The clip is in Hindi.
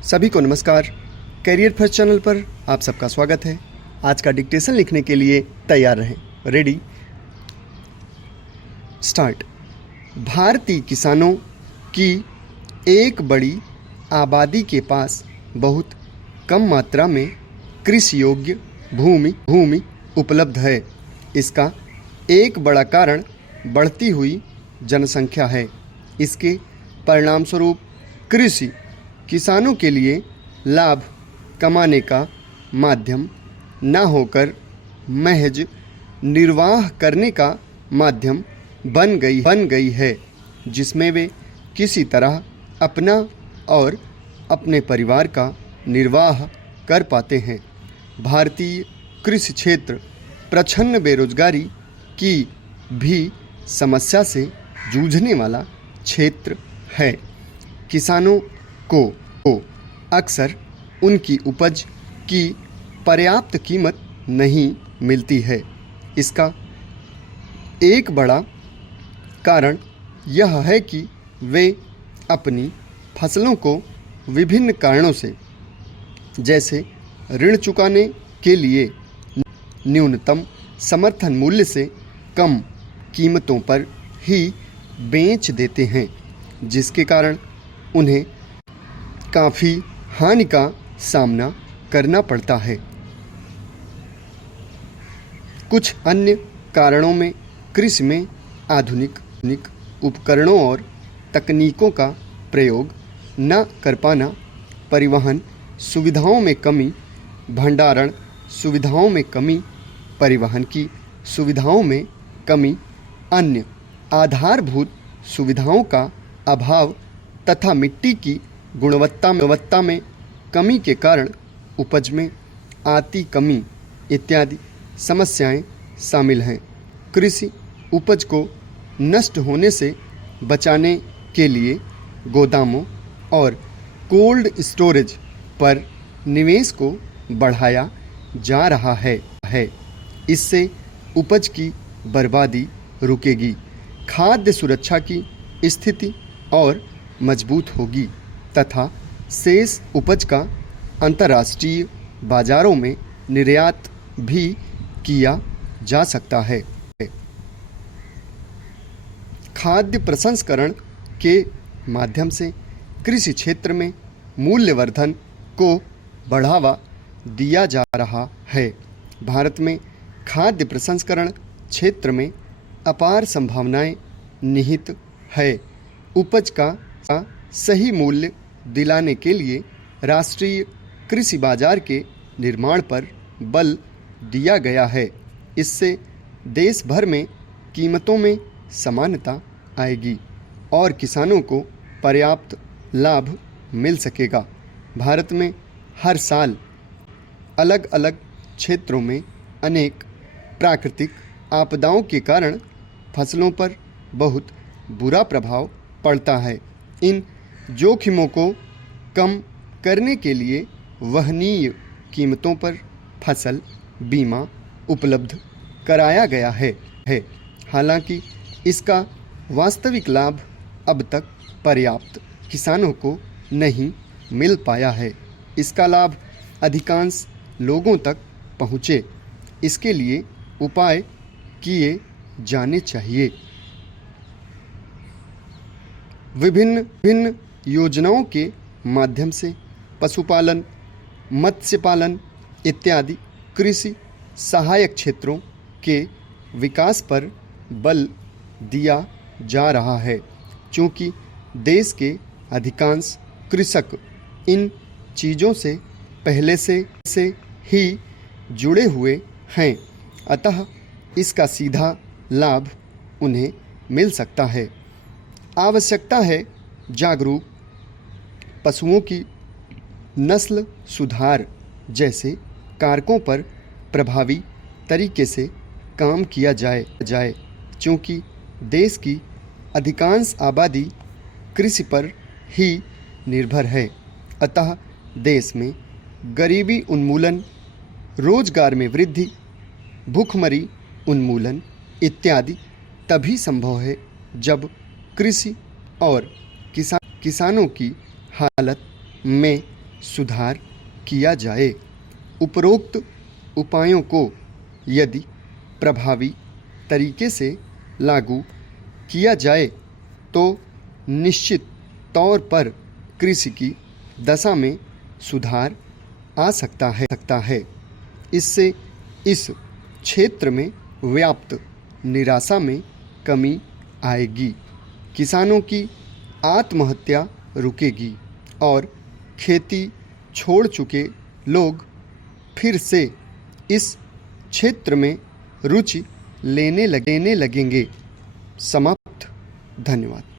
सभी को नमस्कार। करियर फर्स्ट चैनल पर आप सबका स्वागत है। आज का डिक्टेशन लिखने के लिए तैयार रहें। Ready start. भारतीय किसानों की एक बड़ी आबादी के पास बहुत कम मात्रा में कृषि योग्य भूमि उपलब्ध है। इसका एक बड़ा कारण बढ़ती हुई जनसंख्या है। इसके परिणामस्वरूप कृषि किसानों के लिए लाभ कमाने का माध्यम न होकर महज निर्वाह करने का माध्यम बन गई है, जिसमें वे किसी तरह अपना और अपने परिवार का निर्वाह कर पाते हैं। भारतीय कृषि क्षेत्र प्रच्छन्न बेरोजगारी की भी समस्या से जूझने वाला क्षेत्र है। किसानों को अक्सर उनकी उपज की पर्याप्त कीमत नहीं मिलती है। इसका एक बड़ा कारण यह है कि वे अपनी फसलों को विभिन्न कारणों से, जैसे ऋण चुकाने के लिए न्यूनतम समर्थन मूल्य से कम कीमतों पर ही बेच देते हैं, जिसके कारण उन्हें काफ़ी हानि का सामना करना पड़ता है। कुछ अन्य कारणों में कृषि में आधुनिक उपकरणों और तकनीकों का प्रयोग न कर पाना, परिवहन सुविधाओं में कमी, भंडारण सुविधाओं में कमी, परिवहन की सुविधाओं में कमी, अन्य आधारभूत सुविधाओं का अभाव तथा मिट्टी की गुणवत्ता में कमी के कारण उपज में आती कमी इत्यादि समस्याएं शामिल हैं। कृषि उपज को नष्ट होने से बचाने के लिए गोदामों और कोल्ड स्टोरेज पर निवेश को बढ़ाया जा रहा है। इससे उपज की बर्बादी रुकेगी, खाद्य सुरक्षा की स्थिति और मजबूत होगी तथा शेष उपज का अंतर्राष्ट्रीय बाजारों में निर्यात भी किया जा सकता है। खाद्य प्रसंस्करण के माध्यम से कृषि क्षेत्र में मूल्यवर्धन को बढ़ावा दिया जा रहा है। भारत में खाद्य प्रसंस्करण क्षेत्र में अपार संभावनाएं निहित है। उपज का सही मूल्य दिलाने के लिए राष्ट्रीय कृषि बाजार के निर्माण पर बल दिया गया है। इससे देश भर में कीमतों में समानता आएगी और किसानों को पर्याप्त लाभ मिल सकेगा। भारत में हर साल अलग अलग क्षेत्रों में अनेक प्राकृतिक आपदाओं के कारण फसलों पर बहुत बुरा प्रभाव पड़ता है। इन जोखिमों को कम करने के लिए वहनीय कीमतों पर फसल बीमा उपलब्ध कराया गया है। हालांकि इसका वास्तविक लाभ अब तक पर्याप्त किसानों को नहीं मिल पाया है। इसका लाभ अधिकांश लोगों तक पहुँचे, इसके लिए उपाय किए जाने चाहिए। विभिन्न योजनाओं के माध्यम से पशुपालन, मत्स्य पालन इत्यादि कृषि सहायक क्षेत्रों के विकास पर बल दिया जा रहा है। चूँकि देश के अधिकांश कृषक इन चीज़ों से पहले से ही जुड़े हुए हैं, अतः इसका सीधा लाभ उन्हें मिल सकता है। आवश्यकता है जागरूक पशुओं की नस्ल सुधार जैसे कारकों पर प्रभावी तरीके से काम किया जाए। चूँकि देश की अधिकांश आबादी कृषि पर ही निर्भर है, अतः देश में गरीबी उन्मूलन, रोजगार में वृद्धि, भूखमरी उन्मूलन इत्यादि तभी संभव है जब कृषि और किसानों की हालत में सुधार किया जाए। उपरोक्त उपायों को यदि प्रभावी तरीके से लागू किया जाए तो निश्चित तौर पर कृषि की दशा में सुधार आ सकता है। इससे इस क्षेत्र में व्याप्त निराशा में कमी आएगी, किसानों की आत्महत्या रुकेगी और खेती छोड़ चुके लोग फिर से इस क्षेत्र में रुचि लेने लगेंगे। समाप्त। धन्यवाद।